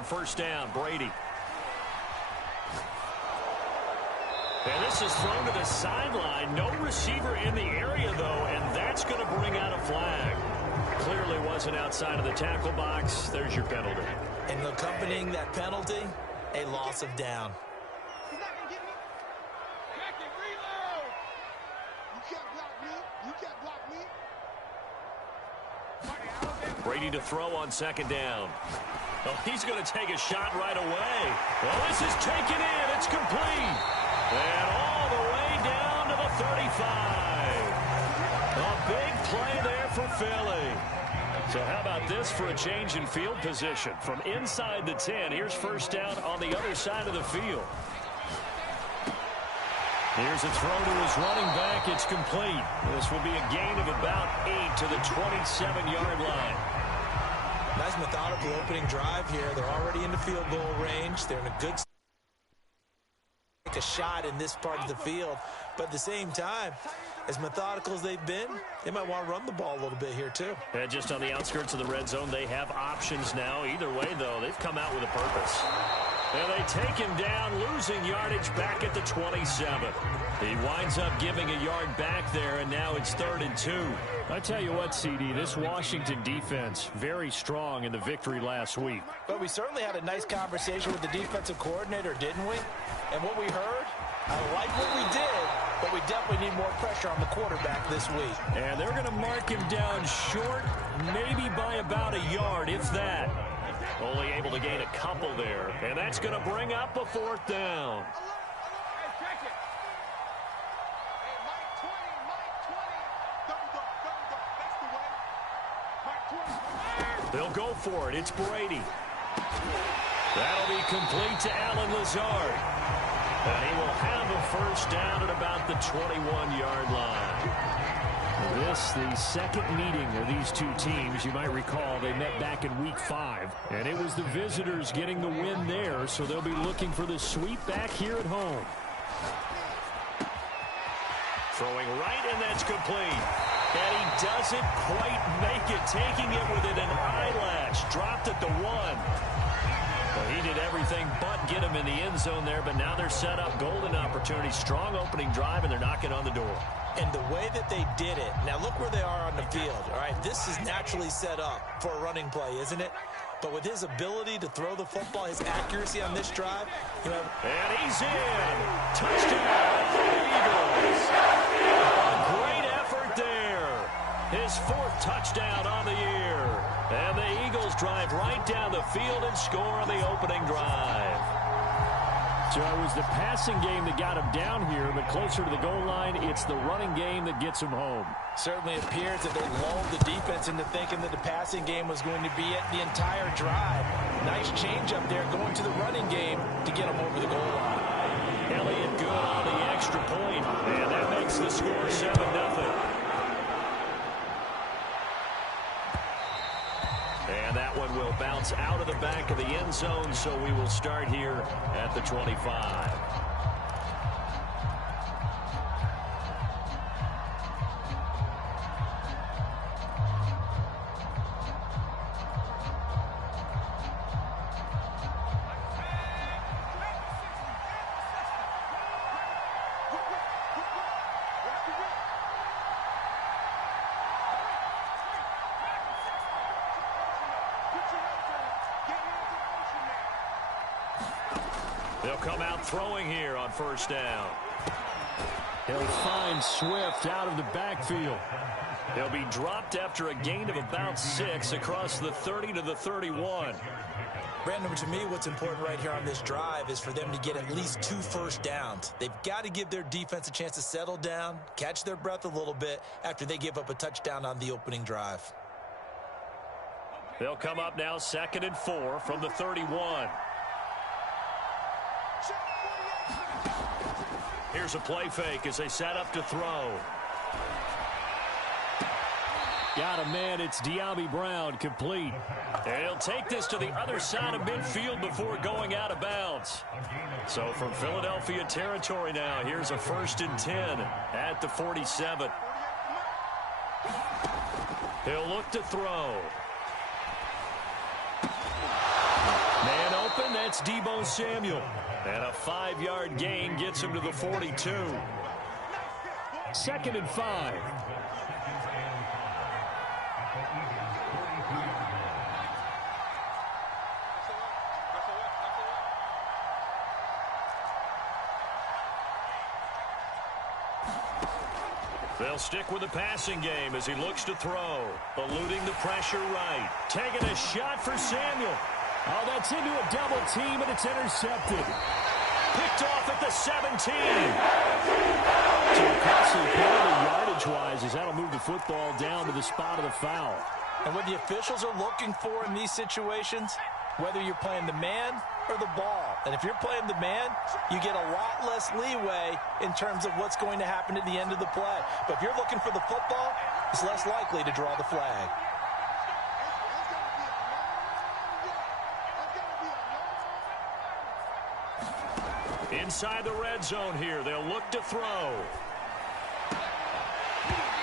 on first down. Brady. And this is thrown to the sideline. No receiver in the area, though, and that's going to bring out a flag. Clearly wasn't outside of the tackle box. There's your penalty. And accompanying that penalty, a loss of down. Brady to throw on second down. Oh, he's going to take a shot right away. Well, this is taken in. It's complete. And all the way down to the 35. A big play there for Philly. So how about this for a change in field position? From inside the 10, here's first down on the other side of the field. Here's a throw to his running back. It's complete. This will be a gain of about 8 to the 27-yard line. Nice methodical opening drive here. They're already in the field goal range. They're in a good take a shot in this part of the field. But at the same time, as methodical as they've been, they might want to run the ball a little bit here too. And just on the outskirts of the red zone, they have options now. Either way, though, they've come out with a purpose. And they take him down, losing yardage back at the 27. He winds up giving a yard back there, and now it's 3rd and 2. I tell you what, CD, this Washington defense, very strong in the victory last week. But we certainly had a nice conversation with the defensive coordinator, didn't we? And what we heard, I like what we did, but we definitely need more pressure on the quarterback this week. And they're going to mark him down short, maybe by about a yard, if that. Only able to gain a couple there, and that's going to bring up a 4th down. They'll go for it. It's Brady. That'll be complete to Allen Lazard. And he will have a first down at about the 21-yard line. This, the second meeting of these two teams. You might recall they met back in Week 5. And it was the visitors getting the win there, so they'll be looking for the sweep back here at home. Throwing right, and that's complete. And he doesn't quite make it, taking it within an eyelash. Dropped at the 1. Well, he did everything but get him in the end zone there, but now they're set up. Golden opportunity, strong opening drive, and they're knocking on the door. And the way that they did it, now look where they are on the field. All right, this is naturally set up for a running play, isn't it? But with his ability to throw the football, his accuracy on this drive, you know. And he's in. Touchdown for the Eagles. A great effort there. His 4th touchdown on the year. And the Eagles drive right down the field and score on the opening drive. So it was the passing game that got him down here, but closer to the goal line, it's the running game that gets him home. Certainly appears that they lulled the defense into thinking that the passing game was going to be it the entire drive. Nice change up there going to the running game to get him over the goal line. Elliott good on the extra point, and that makes the score 7-0. And that one will bounce out of the back of the end zone, so we will start here at the 25. They'll come out throwing here on first down. He'll find Swift out of the backfield. He'll be dropped after a gain of about 6 across the 30 to the 31. Brandon, to me, what's important right here on this drive is for them to get at least 2 first downs. They've got to give their defense a chance to settle down, catch their breath a little bit after they give up a touchdown on the opening drive. They'll come up now 2nd and 4 from the 31. Here's a play fake as they set up to throw. Got a man. It's Diaby Brown, complete. And he'll take this to the other side of midfield before going out of bounds. So from Philadelphia territory now, here's a 1st and 10 at the 47. He'll look to throw. Man That's Deebo Samuel. And a 5-yard gain gets him to the 42. 2nd and 5. They'll stick with the passing game as he looks to throw. Eluding the pressure right. Taking a shot for Samuel. Oh, that's into a double team, and it's intercepted. Picked off at the 17. So a costly penalty yardage-wise as that'll move the football down to the spot of the foul. And what the officials are looking for in these situations, whether you're playing the man or the ball. And if you're playing the man, you get a lot less leeway in terms of what's going to happen at the end of the play. But if you're looking for the football, it's less likely to draw the flag. Inside the red zone here, they'll look to throw.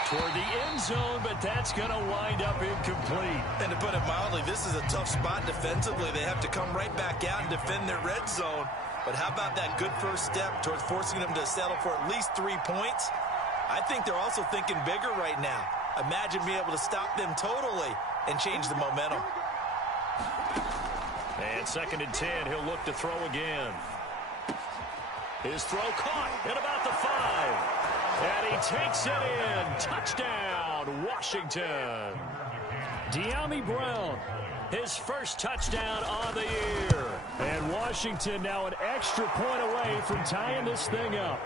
Toward the end zone, but that's going to wind up incomplete. And to put it mildly, this is a tough spot defensively. They have to come right back out and defend their red zone. But how about that good first step towards forcing them to settle for at least 3 points? I think they're also thinking bigger right now. Imagine being able to stop them totally and change the momentum. And 2nd and 10, he'll look to throw again. His throw caught at about the 5. And he takes it in. Touchdown, Washington. De'Ami Brown, his first touchdown on the year. And Washington now an extra point away from tying this thing up.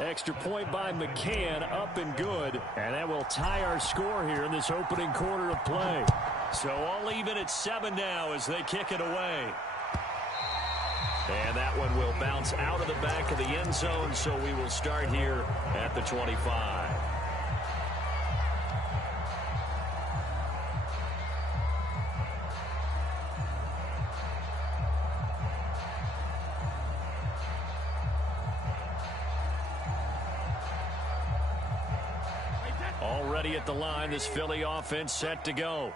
Extra point by McCann, up and good. And that will tie our score here in this opening quarter of play. So all even at 7 now as they kick it away. And that one will bounce out of the back of the end zone, so we will start here at the 25. Already at the line, this Philly offense set to go.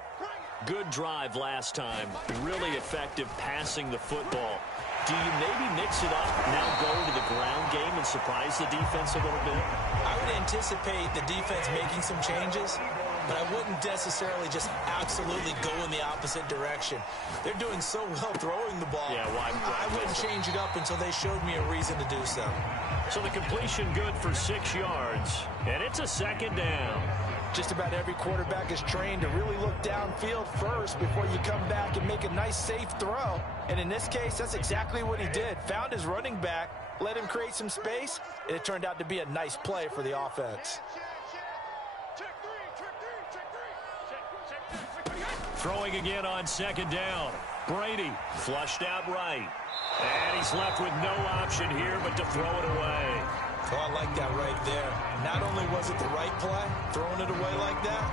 Good drive last time. Really effective passing the football. Do you maybe mix it up, now go to the ground game and surprise the defense a little bit? I would anticipate the defense making some changes, but I wouldn't necessarily just absolutely go in the opposite direction. They're doing so well throwing the ball. Yeah, why I wouldn't change it up until they showed me a reason to do so. So the completion good for 6 yards, and it's a 2nd down. Just about every quarterback is trained to really look downfield first before you come back and make a nice, safe throw. And in this case, that's exactly what he did. Found his running back, let him create some space, and it turned out to be a nice play for the offense. Throwing again on 2nd down. Brady flushed out right. And he's left with no option here but to throw it away. Oh, I like that right there. Not only was it the right play, throwing it away like that,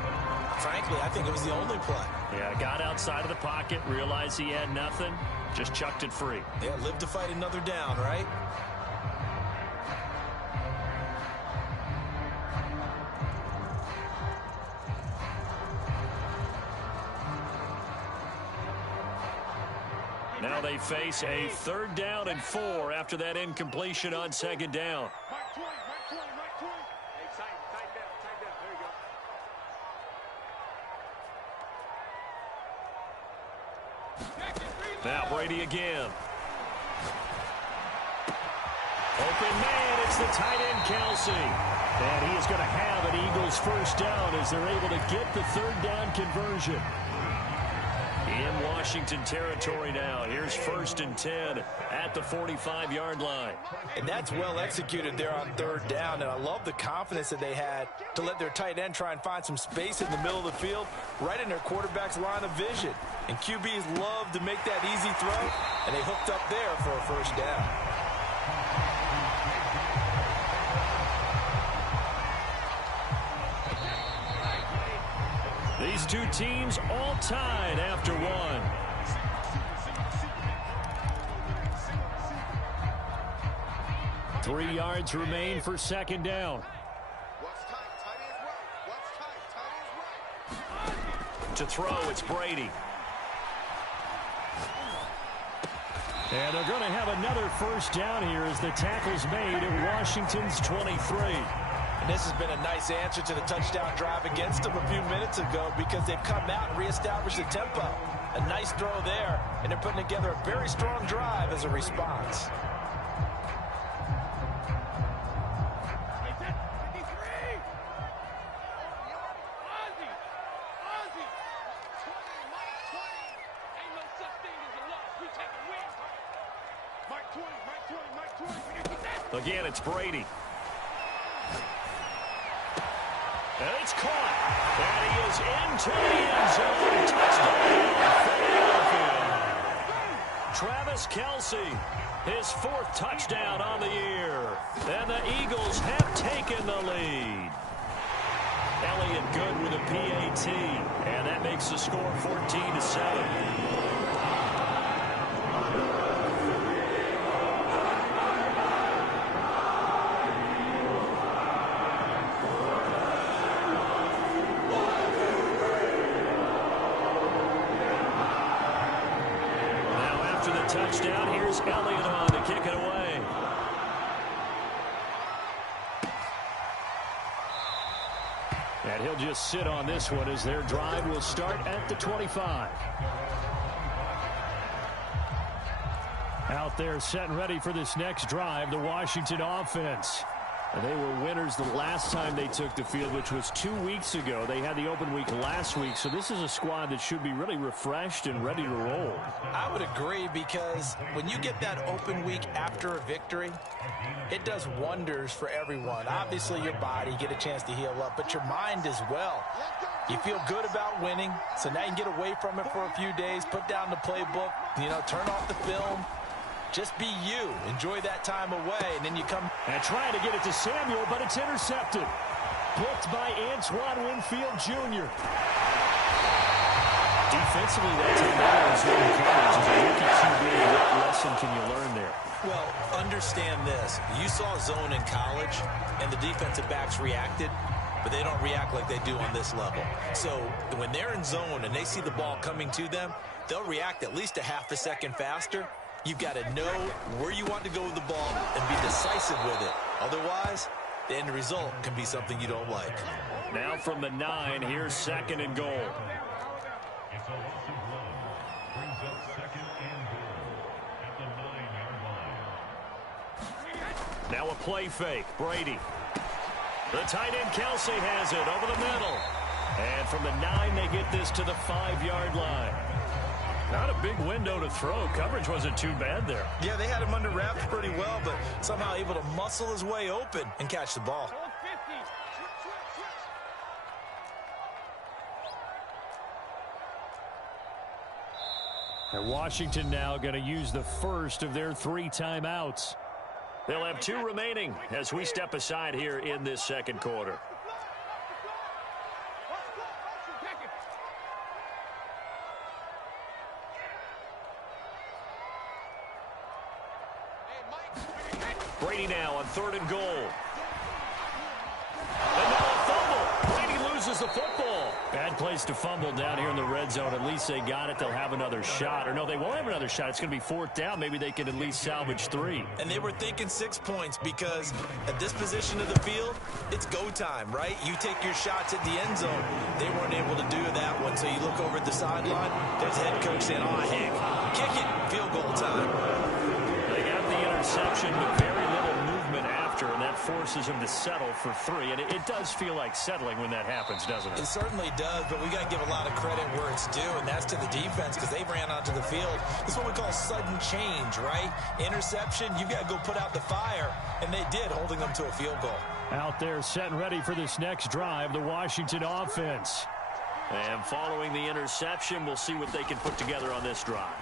frankly, I think it was the only play. Yeah, got outside of the pocket, realized he had nothing, just chucked it free. Yeah, live to fight another down, right? Now they face a 3rd down and 4 after that incompletion on 2nd down. Now Brady again. Open man, it's the tight end Kelsey. And he is going to have an Eagles first down as they're able to get the 3rd down conversion. In Washington territory now. Here's 1st and 10 at the 45-yard line. And that's well executed there on 3rd down. And I love the confidence that they had to let their tight end try and find some space in the middle of the field, right in their quarterback's line of vision. And QBs love to make that easy throw, and they hooked up there for a 1st down. These two teams all tied after one. Three yards remain for 2nd down. To throw, it's Brady. And they're going to have another first down here as the tackle's made at Washington's 23. And this has been a nice answer to the touchdown drive against them a few minutes ago because they've come out and reestablished the tempo. A nice throw there, and they're putting together a very strong drive as a response. Again, it's Brady. And it's caught. And he is into the end zone. Touchdown, Philadelphia. Travis Kelce, his 4th touchdown on the year. And the Eagles have taken the lead. Elliott good with a PAT. And that makes the score 14-7. Touchdown. Here's Elliott on to kick it away. And he'll just sit on this one as their drive will start at the 25. Out there set and ready for this next drive, the Washington offense. And they were winners the last time they took the field, which was 2 weeks ago. They had the open week last week, so this is a squad that should be really refreshed and ready to roll. I would agree because when you get that open week after a victory, it does wonders for everyone. Obviously, your body, get a chance to heal up, but your mind as well. You feel good about winning, so now you can get away from it for a few days, put down the playbook, turn off the film. Just be you. Enjoy that time away, and then you come. And trying to get it to Samuel, but it's intercepted. Blocked by Antoine Winfield Jr. Defensively, that time was zone coverage. As a rookie QB, what lesson can you learn there? Well, understand this. You saw zone in college, and the defensive backs reacted, but they don't react like they do on this level. So when they're in zone and they see the ball coming to them, they'll react at least a half a second faster. You've got to know where you want to go with the ball and be decisive with it. Otherwise, the end result can be something you don't like. Now from the 9, here's 2nd and goal. Now a play fake. Brady. The tight end Kelce has it over the middle. And from the 9, they get this to the 5-yard line. Not a big window to throw. Coverage wasn't too bad there. Yeah, they had him under wraps pretty well, but somehow able to muscle his way open and catch the ball. And Washington now going to use the first of their 3 timeouts. They'll have 2 remaining as we step aside here in this second quarter. Brady now on 3rd and goal. And now a fumble. Brady loses the football. Bad place to fumble down here in the red zone. At least they got it. They'll have another shot. Or no, they won't have another shot. It's going to be 4th down. Maybe they can at least salvage 3. And they were thinking 6 points because at this position of the field, it's go time, right? You take your shots at the end zone. They weren't able to do that one. So you look over at the sideline. There's the head coach saying, oh, heck, kick it. Field goal time. They got the interception, but very little movement after, and that forces him to settle for 3. And it does feel like settling when that happens, doesn't it? It certainly does, but we got to give a lot of credit where it's due, and that's to the defense because they ran onto the field. This is what we call sudden change, right? Interception, you got to go put out the fire, and they did, holding them to a field goal. Out there set and ready for this next drive, the Washington offense. And following the interception, we'll see what they can put together on this drive.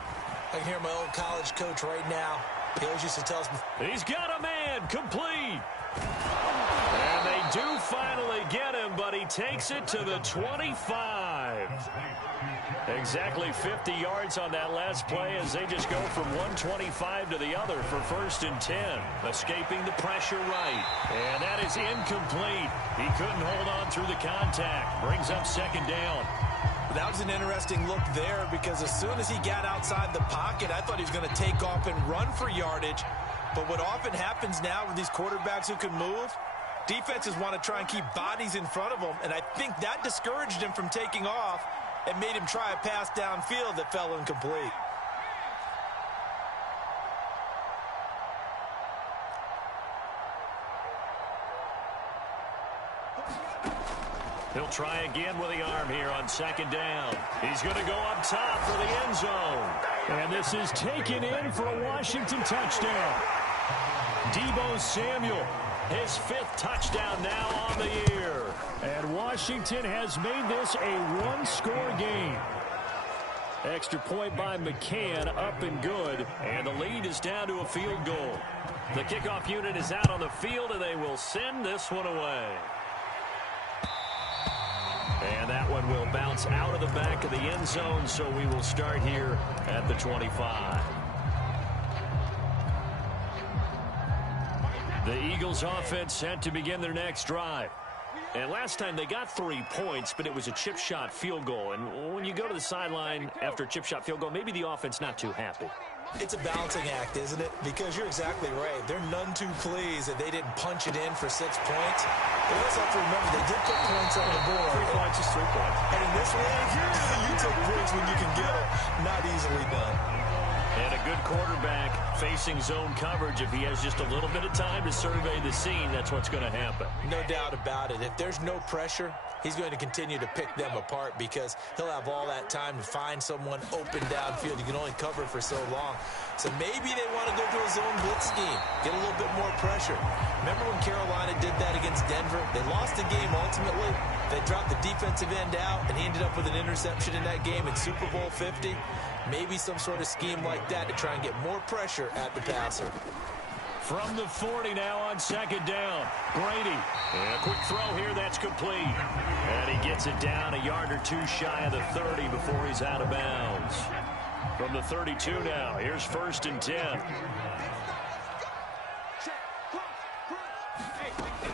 I can hear my old college coach right now. He always used to tell us. He's got a man, complete. And they do finally get him, but he takes it to the 25. Exactly 50 yards on that last play as they just go from 125 to the other for 1st and 10. Escaping the pressure right. And that is incomplete. He couldn't hold on through the contact. Brings up 2nd down. That was an interesting look there because as soon as he got outside the pocket, I thought he was going to take off and run for yardage. But what often happens now with these quarterbacks who can move, defenses want to try and keep bodies in front of them, and I think that discouraged him from taking off and made him try a pass downfield that fell incomplete. He'll try again with the arm here on second down. He's going to go up top for the end zone. And this is taken in for a Washington touchdown. Deebo Samuel, his 5th touchdown now on the year. And Washington has made this a one-score game. Extra point by McCann, up and good. And the lead is down to a field goal. The kickoff unit is out on the field, and they will send this one away. And that one will bounce out of the back of the end zone, so we will start here at the 25. The Eagles offense set to begin their next drive. And last time they got 3 points, but it was a chip shot field goal. And when you go to the sideline after a chip shot field goal, maybe the offense not too happy. It's a balancing act, isn't it? Because you're exactly right. They're none too pleased that they didn't punch it in for 6 points. But we also have to remember they did put points on the board. 3 points is 3 points. And in this league, you take breaks when you can get them. Not easily done. And a good quarterback facing zone coverage. If he has just a little bit of time to survey the scene, that's what's going to happen. No doubt about it. If there's no pressure, he's going to continue to pick them apart because he'll have all that time to find someone open downfield. You can only cover for so long. So maybe they want to go to a zone blitz scheme, get a little bit more pressure. Remember when Carolina did that against Denver? They lost the game ultimately. They dropped the defensive end out, and he ended up with an interception in that game in Super Bowl 50. Maybe some sort of scheme like that to try and get more pressure at the passer. From the 40 now on second down. Brady. And a quick throw here, that's complete. And he gets it down a yard or 2 shy of the 30 before he's out of bounds. From the 32 now, here's 1st and 10.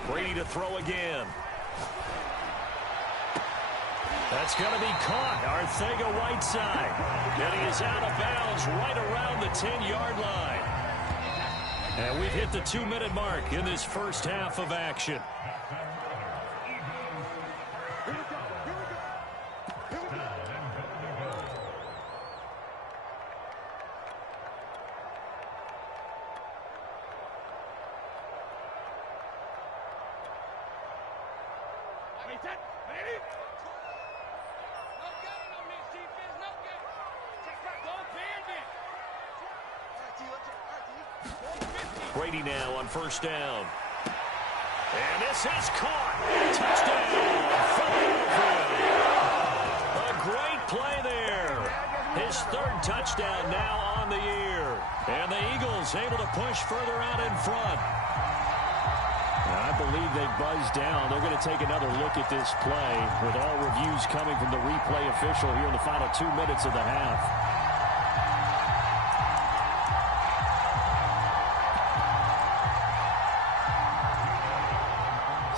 Brady to throw again. That's going to be caught. Arcega-Whiteside. And he is out of bounds right around the 10-yard line. And we've hit the 2-minute mark in this first half of action. Brady now on 1st down. And this is caught. Touchdown, Philadelphia. A great play there. His 3rd touchdown now on the year. And the Eagles able to push further out in front. I believe they buzzed down. They're going to take another look at this play with all reviews coming from the replay official here in the final 2 minutes of the half.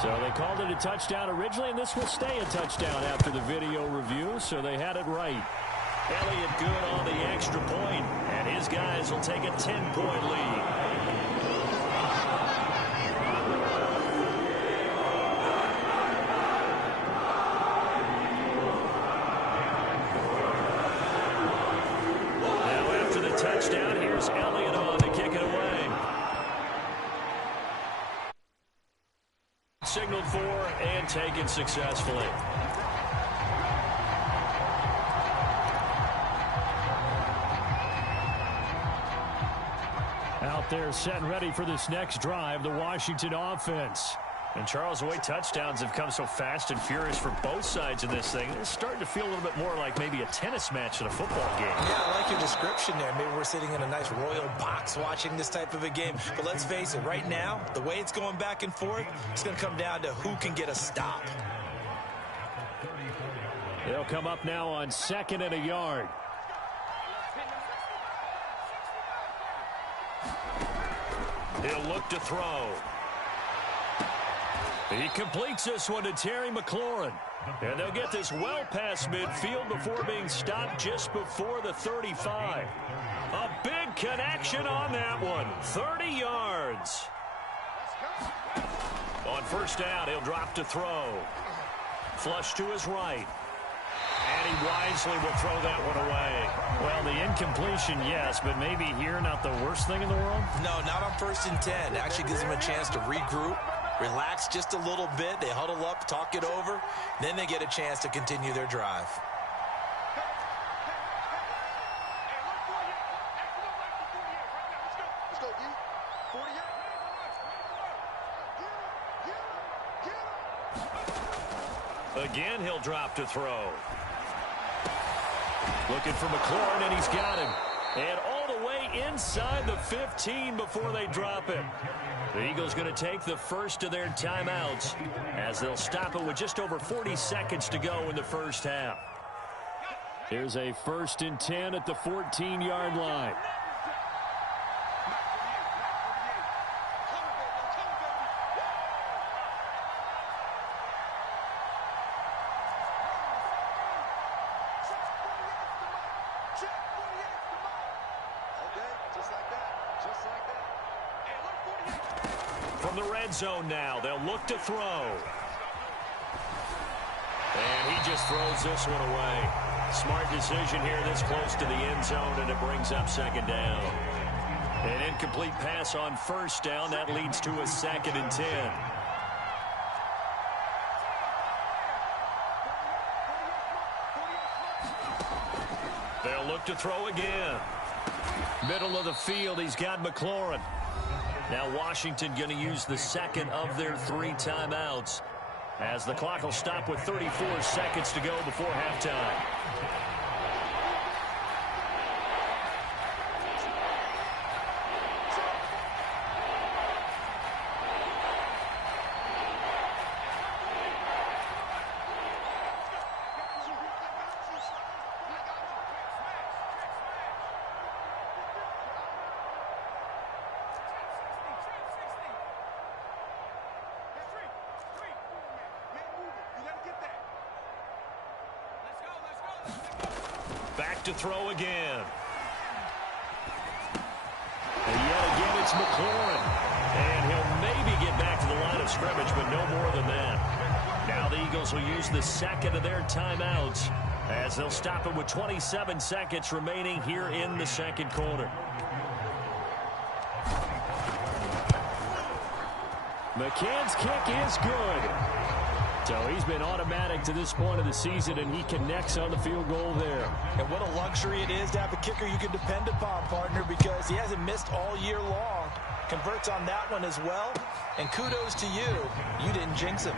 So they called it a touchdown originally, and this will stay a touchdown after the video review, so they had it right. Elliott good on the extra point, and his guys will take a 10-point lead. Now after the touchdown, here's Elliott on to kick it away. Signaled for and taken successfully. Out there set and ready for this next drive, the Washington offense. And Charles, the way touchdowns have come so fast and furious for both sides in this thing, it's starting to feel a little bit more like maybe a tennis match in a football game. Yeah, I like your description there. Maybe we're sitting in a nice royal box watching this type of a game. But let's face it, right now, the way it's going back and forth, it's going to come down to who can get a stop. They'll come up now on 2nd and a yard. He'll look to throw. He completes this one to Terry McLaurin. And they'll get this well past midfield before being stopped just before the 35. A big connection on that one. 30 yards. On first down, he'll drop to throw. Flush to his right. And he wisely will throw that one away. Well, the incompletion, yes, but maybe here not the worst thing in the world? No, not on 1st and 10. It actually gives them a chance to regroup, relax just a little bit. They huddle up, talk it over. Then they get a chance to continue their drive. Again, he'll drop to throw. Looking for McLaurin, and he's got him. And all the way inside the 15 before they drop it. The Eagles going to take the first of their timeouts as they'll stop it with just over 40 seconds to go in the first half. Here's a 1st and 10 at the 14-yard line. From the red zone now, they'll look to throw. And he just throws this one away. Smart decision here this close to the end zone, and it brings up 2nd down. An incomplete pass on 1st down. That leads to a 2nd and 10. They'll look to throw again. Middle of the field, he's got McLaurin. Now Washington going to use the 2nd of their 3 timeouts as the clock will stop with 34 seconds to go before halftime. Back to throw again. And yet again, it's McLaurin. And he'll maybe get back to the line of scrimmage, but no more than that. Now the Eagles will use the 2nd of their timeouts as they'll stop it with 27 seconds remaining here in the 2nd quarter. McCann's kick is good. So he's been automatic to this point of the season, and he connects on the field goal there. And what a luxury it is to have a kicker you can depend upon, partner, because he hasn't missed all year long. Converts on that one as well. And kudos to you. You didn't jinx him.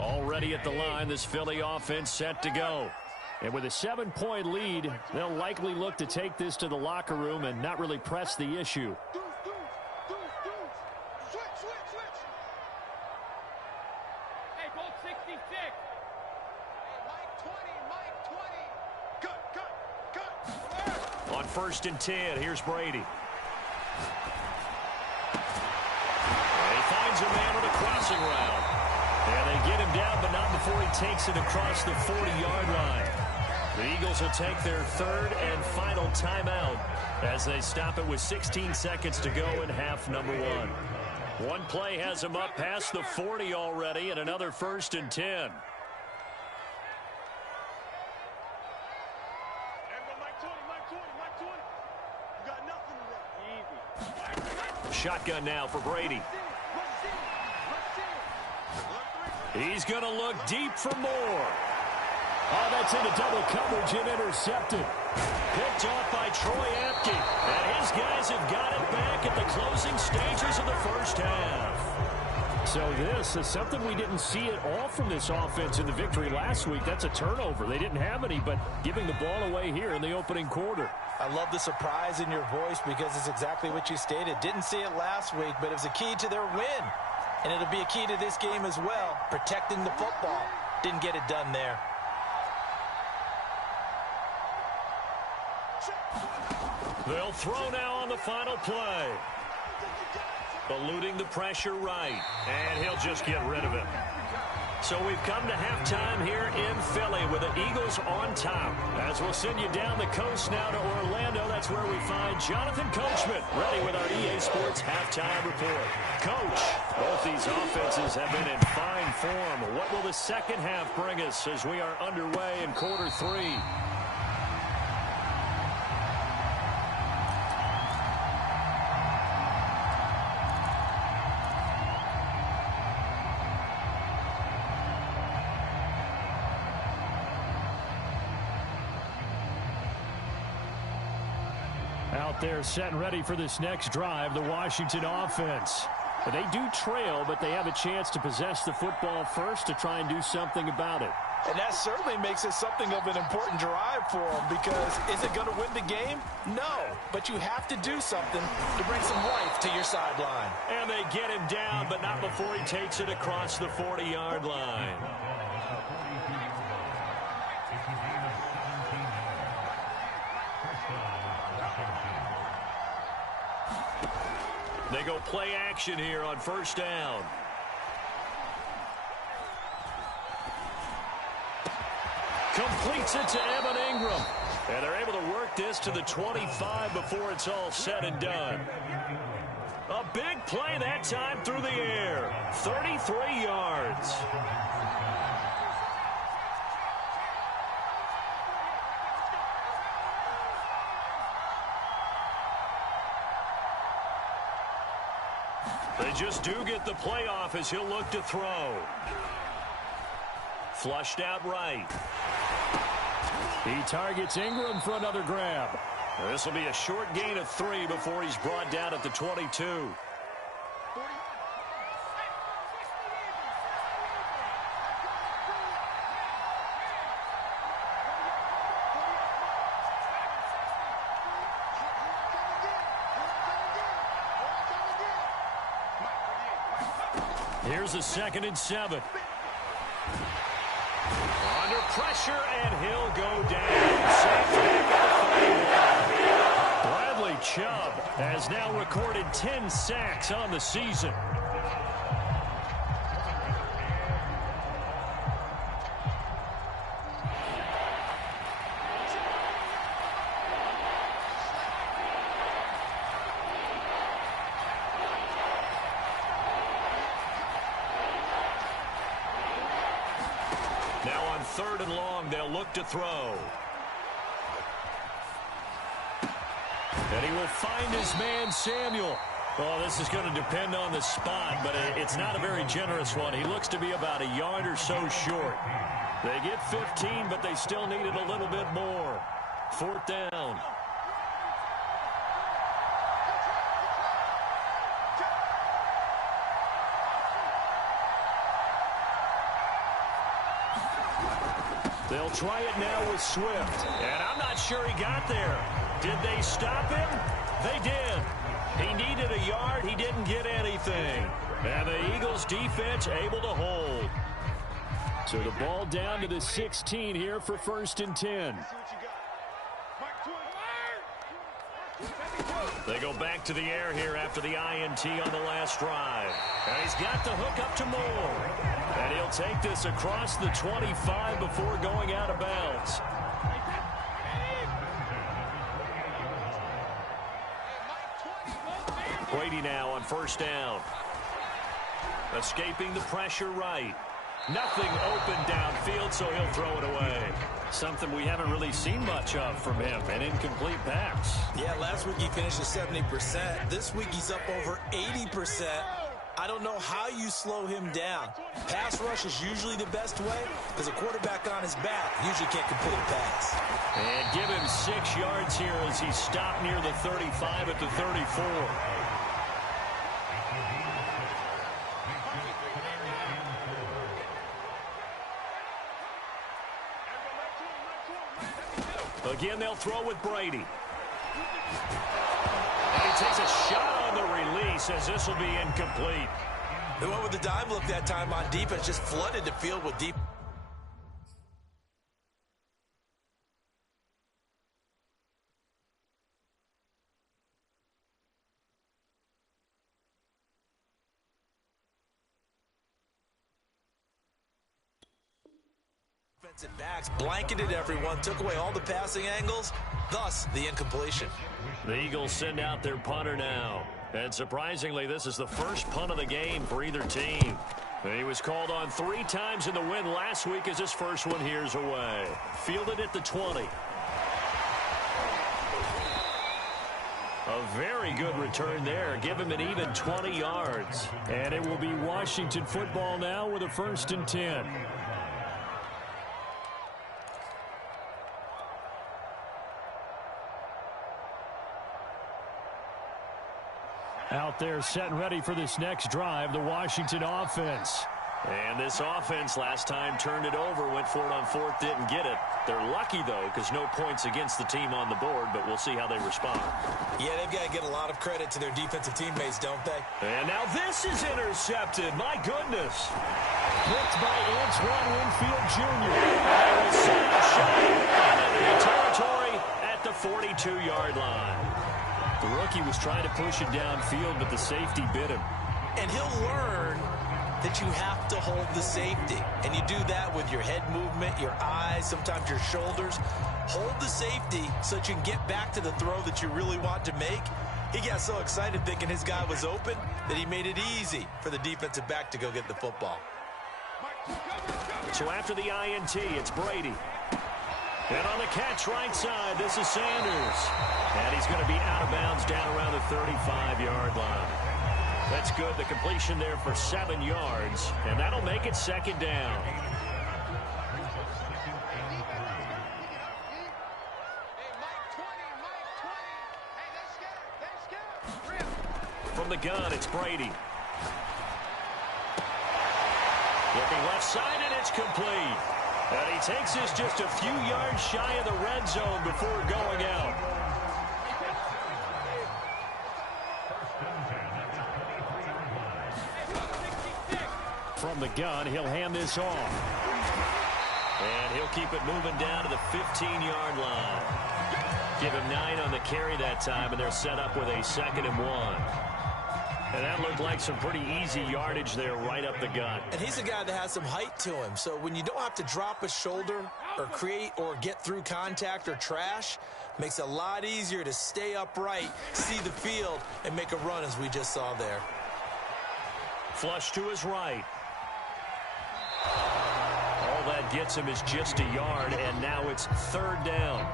Already at the line, this Philly offense set to go. And with a 7-point lead, they'll likely look to take this to the locker room and not really press the issue. Hey, Gold 66. Hey, Mike 20, Mike 20. Cut. On 1st and 10, here's Brady. And he finds a man on a crossing route. And they get him down, but not before he takes it across the 40-yard line. The Eagles will take their 3rd and final timeout as they stop it with 16 seconds to go in half number 1. One play has them up past the 40 already, and another 1st and 10. Shotgun now for Brady. He's going to look deep for more. Oh, that's into double coverage and intercepted. Picked off by Troy Apke. And his guys have got it back at the closing stages of the first half. So this is something we didn't see at all from this offense in the victory last week. That's a turnover. They didn't have any, but giving the ball away here in the opening quarter. I love the surprise in your voice because it's exactly what you stated. Didn't see it last week, but it was a key to their win. And it'll be a key to this game as well, protecting the football. Didn't get it done there. They'll throw now on the final play. Eluding the pressure right. And he'll just get rid of it. So we've come to halftime here in Philly with the Eagles on top. As we'll send you down the coast now to Orlando, that's where we find Jonathan Coachman ready with our EA Sports halftime report. Coach, both these offenses have been in fine form. What will the second half bring us as we are underway in quarter three? Out there set and ready for this next drive, the Washington offense. They do trail, but they have a chance to possess the football first to try and do something about it. And that certainly makes it something of an important drive for them because is it going to win the game? No, but you have to do something to bring some life to your sideline. And they get him down, but not before he takes it across the 40-yard line. They go play action here on first down. Completes it to Evan Ingram. And they're able to work this to the 25 before it's all said and done. A big play that time through the air. 33 yards. They just do get the playoff as he'll look to throw. Flushed out right. He targets Ingram for another grab. This will be a short gain of 3 before he's brought down at the 22. Here's a 2nd and 7. Under pressure, and he'll go down. Bradley Chubb has now recorded 10 sacks on the season. Now on 3rd and long, they'll look to throw. And he will find his man, Samuel. Oh, this is going to depend on the spot, but it's not a very generous one. He looks to be about a yard or so short. They get 15, but they still need it a little bit more. 4th down. They'll try it now with Swift. And I'm not sure he got there. Did they stop him? They did. He needed a yard. He didn't get anything. And the Eagles defense able to hold. So the ball down to the 16 here for 1st and 10. They go back to the air here after the INT on the last drive. And he's got the hook up to Moore. And he'll take this across the 25 before going out of bounds. Brady now on 1st down. Escaping the pressure right. Nothing open downfield, so he'll throw it away. Something we haven't really seen much of from him, an incomplete pass. Yeah, last week he finished at 70%. This week he's up over 80%. I don't know how you slow him down. Pass rush is usually the best way because a quarterback on his back usually can't complete a pass. And give him 6 yards here as he stopped near the 35 at the 34. Again, they'll throw with Brady. And he takes a shot on the release as this will be incomplete. They went with the dive look that time on defense, just flooded the field with deep. Defensive backs blanketed everyone, took away all the passing angles, thus the incompletion. The Eagles send out their punter now. And surprisingly, this is the first punt of the game for either team. He was called on 3 times in the win last week as his first one here's away. Fielded at the 20. A very good return there. Give him an even 20 yards. And it will be Washington football now with a 1st and 10. Out there set and ready for this next drive, the Washington offense. And this offense last time turned it over, went for it on 4th, didn't get it. They're lucky, though, because no points against the team on the board, but we'll see how they respond. Yeah, they've got to get a lot of credit to their defensive teammates, don't they? And now this is intercepted. My goodness. Picked by Antoine Winfield Jr. And will set a shot into territory at the 42-yard line. The rookie was trying to push it downfield, but the safety bit him. And he'll learn that you have to hold the safety. And you do that with your head movement, your eyes, sometimes your shoulders. Hold the safety so that you can get back to the throw that you really want to make. He got so excited thinking his guy was open that he made it easy for the defensive back to go get the football. So after the INT, it's Brady. And on the catch right side, this is Sanders. And he's going to be out of bounds down around the 35-yard line. That's good. The completion there for 7 yards. And that'll make it 2nd down. From the gun, it's Brady. Looking left side, and it's complete. And he takes this just a few yards shy of the red zone before going out. From the gun, he'll hand this off. And he'll keep it moving down to the 15-yard line. Give him 9 on the carry that time, and they're set up with a 2nd and 1. And that looked like some pretty easy yardage there right up the gut. And he's a guy that has some height to him. So when you don't have to drop a shoulder or create or get through contact or trash, makes it a lot easier to stay upright, see the field, and make a run as we just saw there. Flush to his right. All that gets him is just a yard, and now it's 3rd down.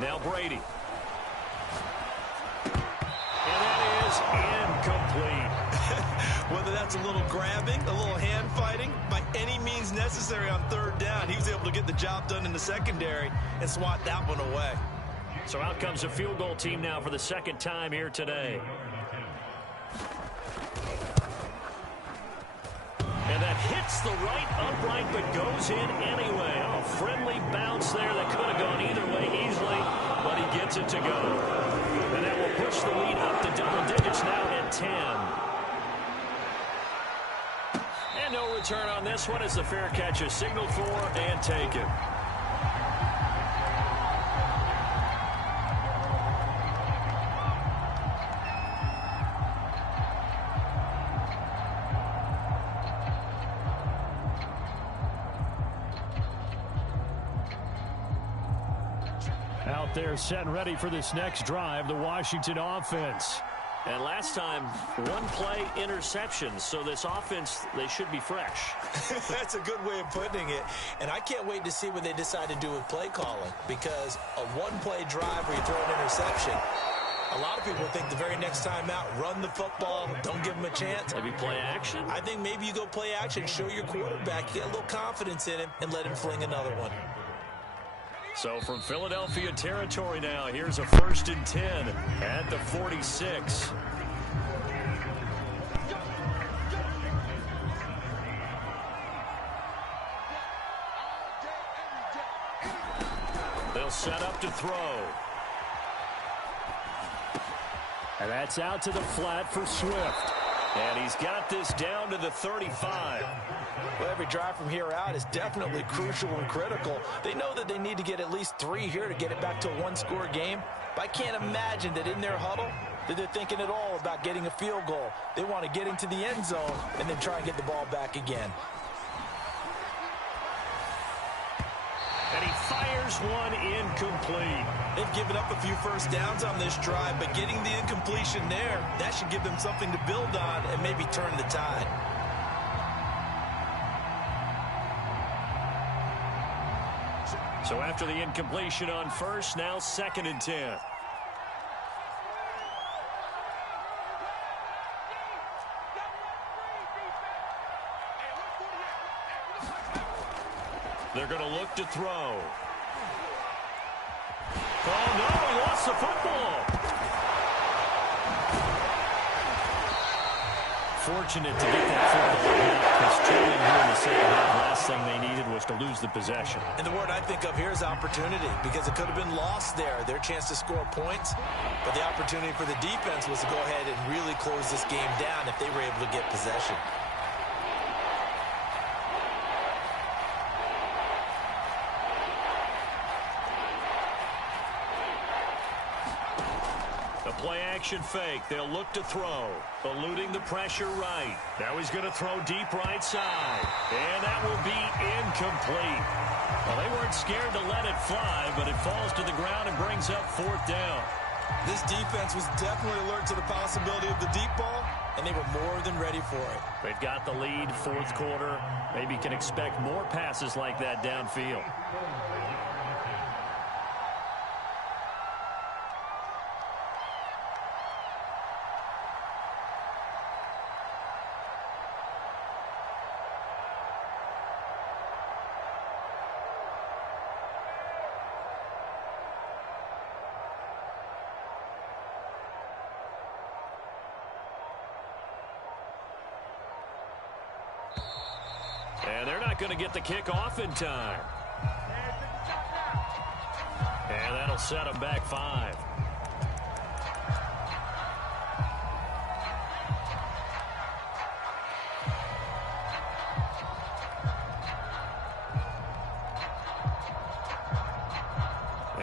Now Brady. And that is incomplete. Whether that's a little grabbing, a little hand fighting, by any means necessary on 3rd down, he was able to get the job done in the secondary and swat that one away. So out comes a field goal team now for the 2nd time here today. And that hits the right upright but goes in anyway. A friendly bounce there that could have gone either way easily, but he gets it to go. And that will push the lead up to double digits now at 10. And no return on this one as the fair catch is signaled for and taken. Out there set and ready for this next drive, the Washington offense. And last time, 1 play interception, so this offense, they should be fresh. That's a good way of putting it. And I can't wait to see what they decide to do with play calling, because a 1-play drive where you throw an interception, a lot of people think the very next time out, run the football, don't give them a chance. Maybe play action? I think maybe you go play action, show your quarterback, get a little confidence in him, and let him fling another one. So from Philadelphia territory now, here's a 1st and 10 at the 46. They'll set up to throw. And that's out to the flat for Swift. And he's got this down to the 35. Well, every drive from here out is definitely crucial and critical. They know that they need to get at least 3 here to get it back to a one-score game. But I can't imagine that in their huddle that they're thinking at all about getting a field goal. They want to get into the end zone and then try and get the ball back again. And he fires one incomplete. They've given up a few first downs on this drive, but getting the incompletion there, that should give them something to build on and maybe turn the tide. So after the incompletion on first, now 2nd and 10. They're going to look to throw. Oh, no, he lost the football. Fortunate to get that football back, because trailing here in the second half, last thing they needed was to lose the possession. And the word I think of here is opportunity, because it could have been lost there, their chance to score points. But the opportunity for the defense was to go ahead and really close this game down if they were able to get possession. Play-action fake. They'll look to throw. Eluding the pressure right. Now he's going to throw deep right side. And that will be incomplete. Well, they weren't scared to let it fly, but it falls to the ground and brings up 4th down. This defense was definitely alert to the possibility of the deep ball, and they were more than ready for it. They've got the lead, 4th quarter. Maybe can expect more passes like that downfield. And they're not going to get the kick off in time. And that'll set them back 5.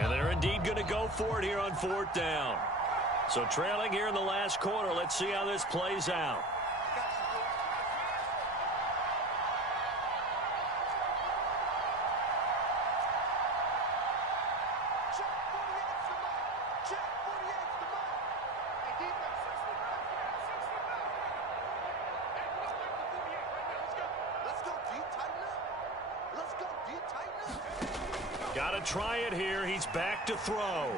And they're indeed going to go for it here on 4th down. So trailing here in the last quarter, let's see how this plays out. Got to try it here. He's back to throw. And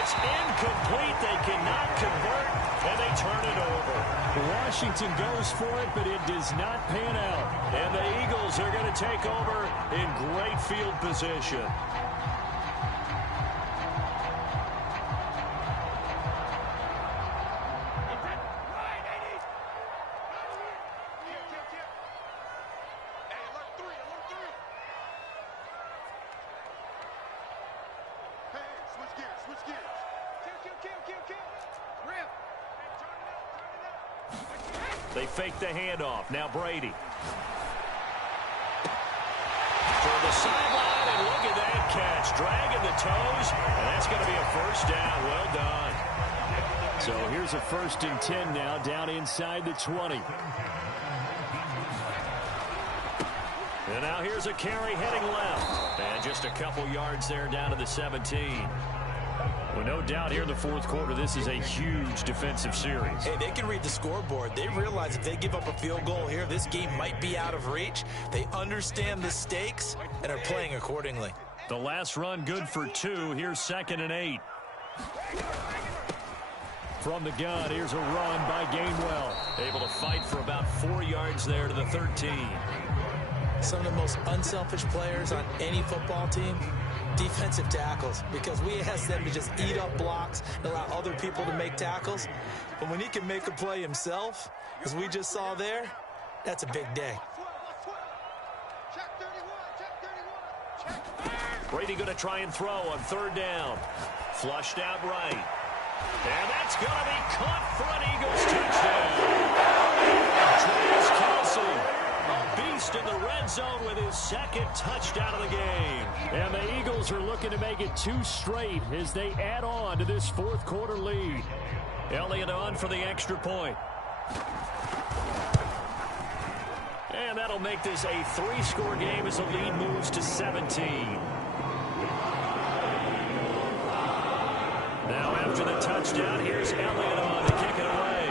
it's incomplete. They cannot convert, and they turn it over. Washington goes for it, but it does not pan out. And the Eagles are going to take over in great field position. They fake the handoff. Now Brady. For the sideline, and look at that catch. Dragging the toes, and that's going to be a 1st down. Well done. So here's a 1st and 10 now, down inside the 20. And now here's a carry heading left. And just a couple yards there down to the 17. Well, no doubt here in the 4th quarter, this is a huge defensive series. Hey, they can read the scoreboard. They realize if they give up a field goal here, this game might be out of reach. They understand the stakes and are playing accordingly. The last run good for 2. Here's 2nd and 8. From the gun, here's a run by Gainwell. Able to fight for about 4 yards there to the 13. some of the most unselfish players on any football team? Defensive tackles, because we ask them to just eat up blocks and allow other people to make tackles. But when he can make a play himself, as we just saw there, that's a big day. Brady going to try and throw on third down. Flushed out right. And that's going to be caught for an Eagles touchdown. Travis Kelce, a beast in the red zone with his second touchdown of the game. And the Eagles are looking to make it 2 straight as they add on to this fourth quarter lead. Elliott on for the extra point. And that'll make this a 3-score game as the lead moves to 17. Now after the touchdown, here's Elliott on to kick it away.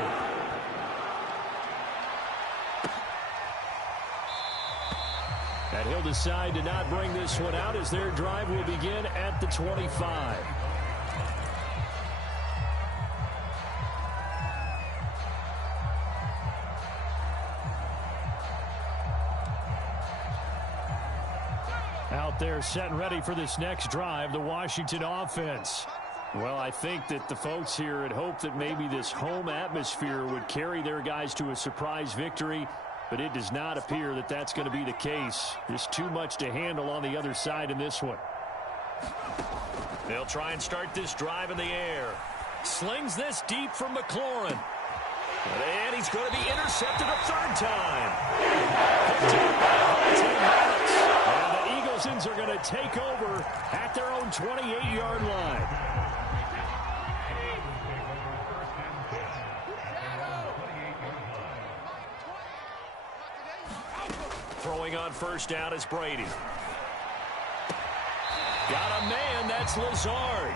And he'll decide to not bring this one out as their drive will begin at the 25. Out there set and ready for this next drive, the Washington offense. Well, I think that the folks here had hoped that maybe this home atmosphere would carry their guys to a surprise victory, but it does not appear that that's going to be the case. There's too much to handle on the other side in this one. They'll try and start this drive in the air. Slings this deep from McLaurin. And he's going to be intercepted a third time. Picked up by 10 minutes. And the Eaglesons are going to take over at their own 28-yard line. Throwing on first down is Brady. Got a man, that's Lazard.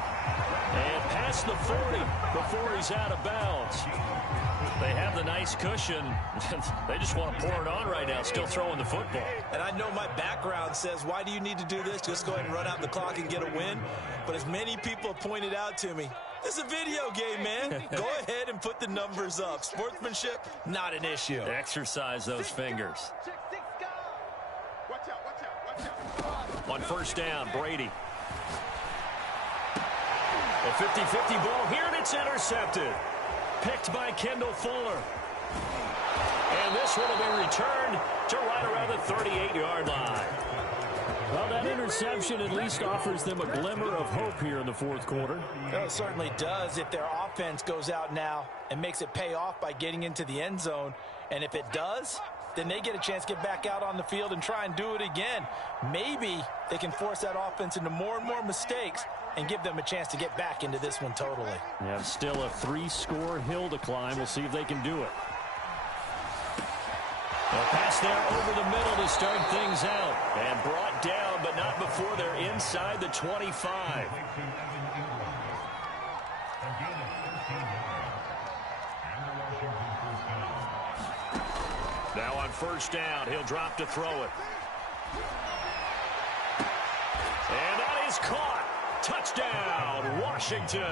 And past the 40 before he's out of bounds. They have the nice cushion. They just want to pour it on right now, still throwing the football. And I know my background says, why do you need to do this? Just go ahead and run out the clock and get a win. But as many people have pointed out to me, this is a video game, man. Go ahead and put the numbers up. Sportsmanship, not an issue. Exercise those fingers. On first down, Brady. A 50-50 ball here, and it's intercepted. Picked by Kendall Fuller. And this one will be returned to right around the 38-yard line. Well, that interception at least offers them a glimmer of hope here in the fourth quarter. Well, it certainly does if their offense goes out now and makes it pay off by getting into the end zone. And if it does, then they get a chance to get back out on the field and try and do it again. Maybe they can force that offense into more and more mistakes and give them a chance to get back into this one totally. Yeah, still a 3-score hill to climb. We'll see if they can do it. A pass there over the middle to start things out. And brought down, but not before they're inside the 25. Now on first down, he'll drop to throw it. And that is caught. Touchdown, Washington.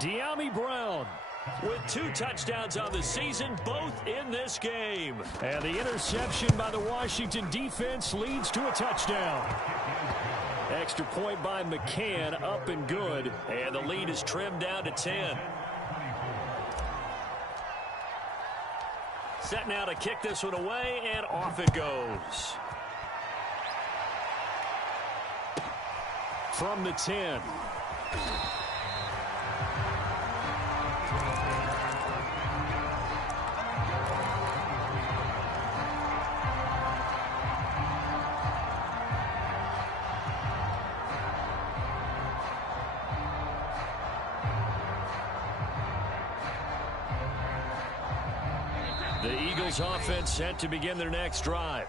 De'Ami Brown with 2 touchdowns on the season, both in this game. And the interception by the Washington defense leads to a touchdown. Extra point by McCann, up and good. And the lead is trimmed down to 10. Set now to kick this one away, and off it goes. From the 10. The Eagles offense set to begin their next drive.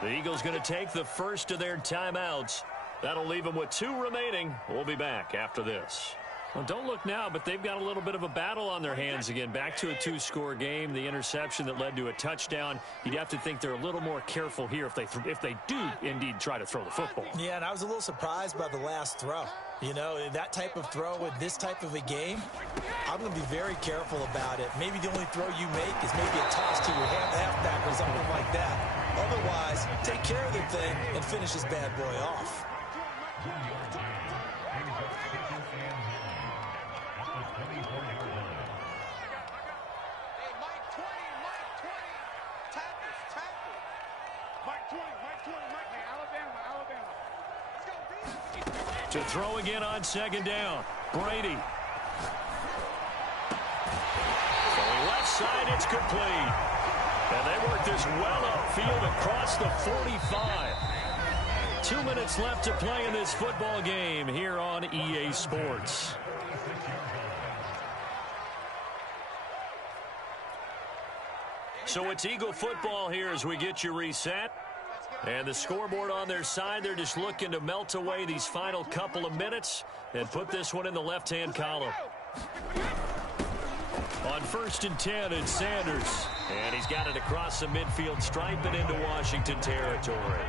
The Eagles going to take the first of their timeouts. That'll leave them with 2 remaining. We'll be back after this. Well, don't look now, but they've got a little bit of a battle on their hands again. Back to a 2-score game. The interception that led to a touchdown. You'd have to think they're a little more careful here if they do indeed try to throw the football. Yeah, and I was a little surprised by the last throw. You know, that type of throw with this type of a game, I'm going to be very careful about it. Maybe the only throw you make is maybe a toss to your halfback or something like that. Otherwise, take care of the thing and finish this bad boy off. To throw again on second down. Brady. Going left side, it's complete. And they work this well upfield across the 45. 2 minutes left to play in this football game here on EA Sports. So it's Eagle football here as we get you reset. And the scoreboard on their side, they're just looking to melt away these final couple of minutes and put this one in the left-hand column. On 1st and 10, it's Sanders. And he's got it across the midfield stripe and into Washington territory.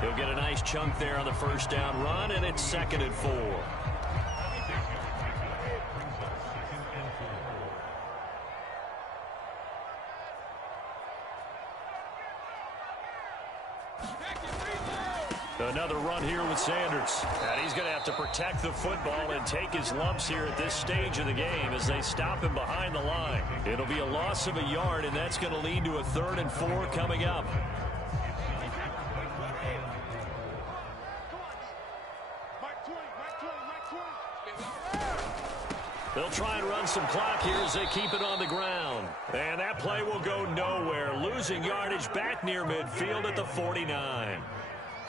He'll get a nice chunk there on the first down run, and it's 2nd and 4. Another run here with Sanders. And he's going to have to protect the football and take his lumps here at this stage of the game as they stop him behind the line. It'll be a loss of a yard, and that's going to lead to a 3rd and 4 coming up. They'll try and run some clock here as they keep it on the ground. And that play will go nowhere. Losing yardage back near midfield at the 49.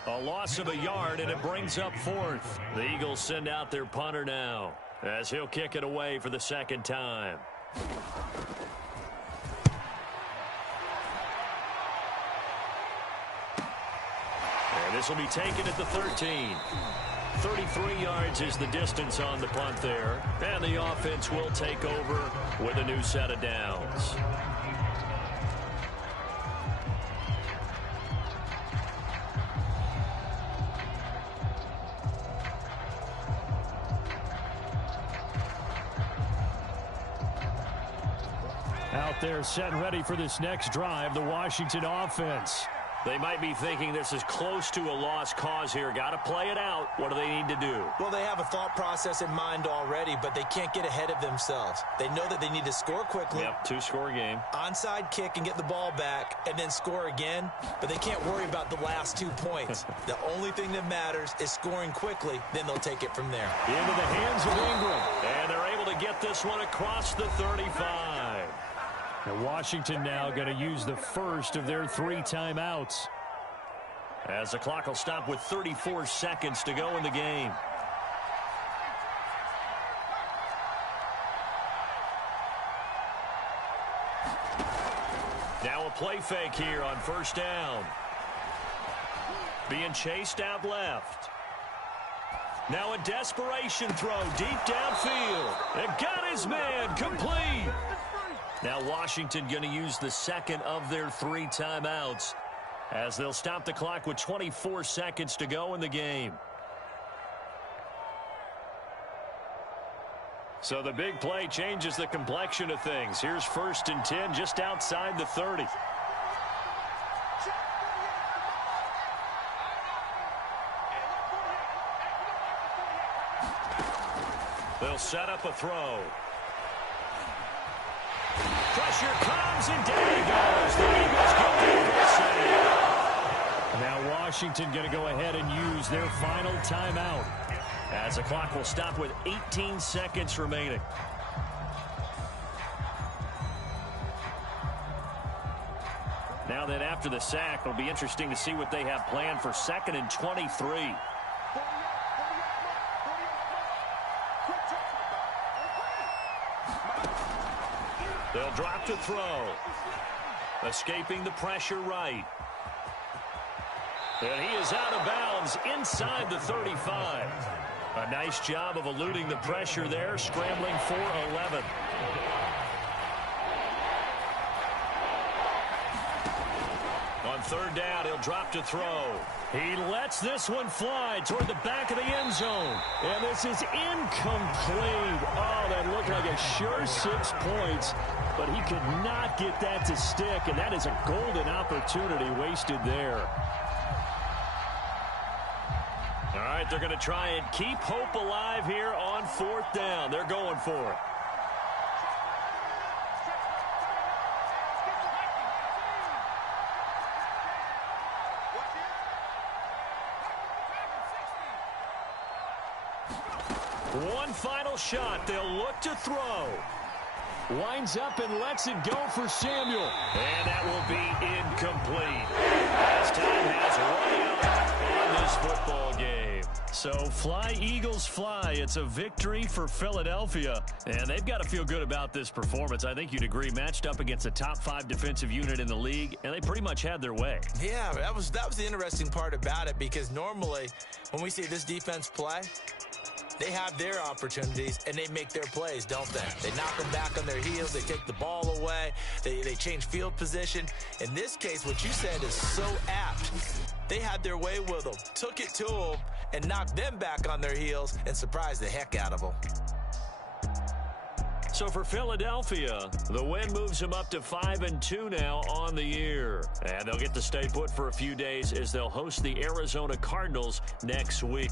A loss of a yard, and it brings up 4th. The Eagles send out their punter now as he'll kick it away for the 2nd time. And this will be taken at the 13. 33 yards is the distance on the punt there. And the offense will take over with a new set of downs. Out there set and ready for this next drive, the Washington offense. They might be thinking this is close to a lost cause here. Got to play it out. What do they need to do? Well, they have a thought process in mind already, but they can't get ahead of themselves. They know that they need to score quickly. Yep, 2-score game. Onside kick and get the ball back and then score again, but they can't worry about the last 2 points. The only thing that matters is scoring quickly, then they'll take it from there. Into the hands of Ingram, and they're able to get this one across the 35. And Washington now going to use the first of their 3 timeouts. As the clock will stop with 34 seconds to go in the game. Now a play fake here on 1st down. Being chased out left. Now a desperation throw deep downfield. And got his man complete. Now Washington going to use the 2nd of their 3 timeouts as they'll stop the clock with 24 seconds to go in the game. So the big play changes the complexion of things. Here's 1st and 10 just outside the 30. They'll set up a throw. Pressure comes, and down he goes. The Eagles get the save. Now Washington going to go ahead and use their final timeout as the clock will stop with 18 seconds remaining. Now then, after the sack, it'll be interesting to see what they have planned for 2nd and 23. They'll drop to throw. Escaping the pressure right. And he is out of bounds inside the 35. A nice job of eluding the pressure there, scrambling for 11. On 3rd down, he'll drop to throw. He lets this one fly toward the back of the end zone. And this is incomplete. Oh, that looked like a sure 6 points. but he could not get that to stick, and that is a golden opportunity wasted there. All right, they're going to try and keep hope alive here on 4th down. They're going for it. One final shot. They'll look to throw. Winds up and lets it go for Samuel. And that will be incomplete. As time has run out on this football game. So fly, Eagles, fly. It's a victory for Philadelphia. And they've got to feel good about this performance. I think you'd agree. Matched up against a top 5 defensive unit in the league, and they pretty much had their way. Yeah, that was the interesting part about it, because normally when we see this defense play, they have their opportunities, and they make their plays, don't they? They knock them back on their heels. They take the ball away. They change field position. In this case, what you said is so apt. They had their way with them, took it to them, and knocked them back on their heels and surprised the heck out of them. So for Philadelphia, the win moves them up to 5-2 now on the year. And they'll get to stay put for a few days as they'll host the Arizona Cardinals next week.